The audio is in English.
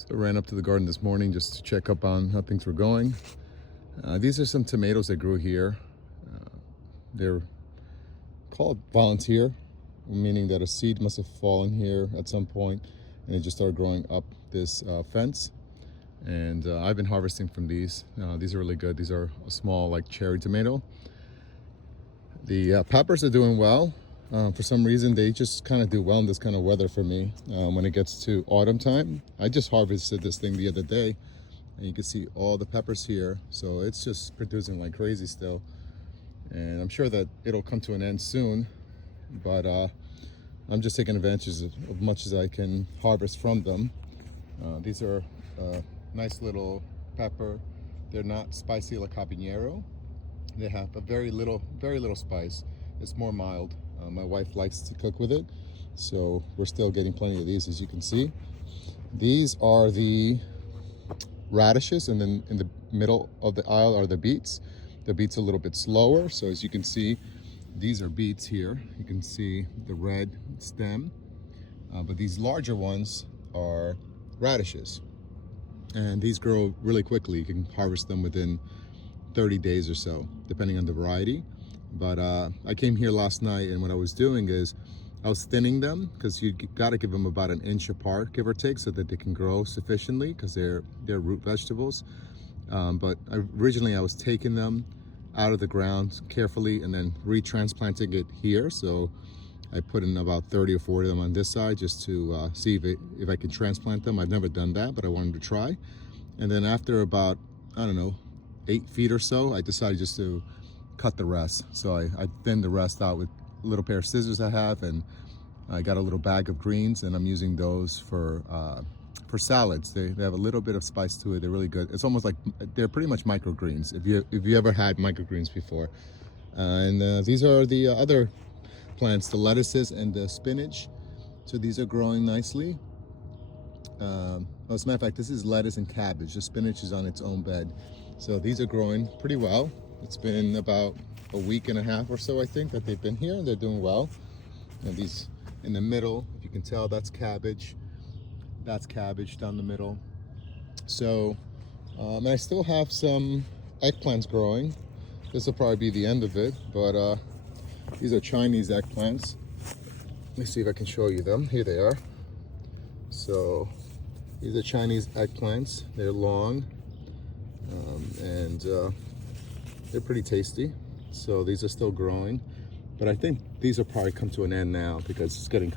So I ran up to the garden this morning just to check up on how things were going. These are some tomatoes that grew here. They're called volunteer, meaning that a seed must have fallen here at some point and it just started growing up this fence. And I've been harvesting from these. These are really good. These are a small like cherry tomato. The peppers are doing well. For some reason, they just kind of do well in this kind of weather for me. When it gets to autumn time, I just harvested this thing the other day, and you can see all the peppers here. So it's just producing like crazy still. And I'm sure that it'll come to an end soon, but I'm just taking advantage of much as I can harvest from them. These are nice little pepper. They're not spicy like habanero. They have a very little spice. It's more mild. My wife likes to cook with it, so we're still getting plenty of these, as you can see. These are the radishes, and then in the middle of the aisle are the beets. The beets are a little bit slower, so as you can see, these are beets here. You can see the red stem, but these larger ones are radishes, and these grow really quickly. You can harvest them within 30 days or so, depending on the variety. But I came here last night, and what I was doing is I was thinning them, because you got to give them about an inch apart, give or take, so that they can grow sufficiently, because they're root vegetables. But originally I was taking them out of the ground carefully and then retransplanting it here. So I put in about 30 or 40 of them on this side just to see if I can transplant them. I've never done that, but I wanted to try. And then after about, I don't know, 8 feet or so, I decided just to cut the rest. So I thinned the rest out with a little pair of scissors I have, and I got a little bag of greens, and I'm using those for salads. They have a little bit of spice to it. They're really good. It's almost like they're pretty much microgreens if you ever had microgreens before. And these are the other plants, the lettuces and the spinach. So these are growing nicely. As a matter of fact, this is lettuce and cabbage. The spinach is on its own bed. So these are growing pretty well. It's been about a week and a half or so, I think, that they've been here, and they're doing well. And these in the middle, if you can tell, that's cabbage. That's cabbage down the middle. So, and I still have some eggplants growing. This will probably be the end of it, but these are Chinese eggplants. Let me see if I can show you them. Here they are. So these are Chinese eggplants. They're long, and they're pretty tasty. So these are still growing, but I think these will probably come to an end now because it's getting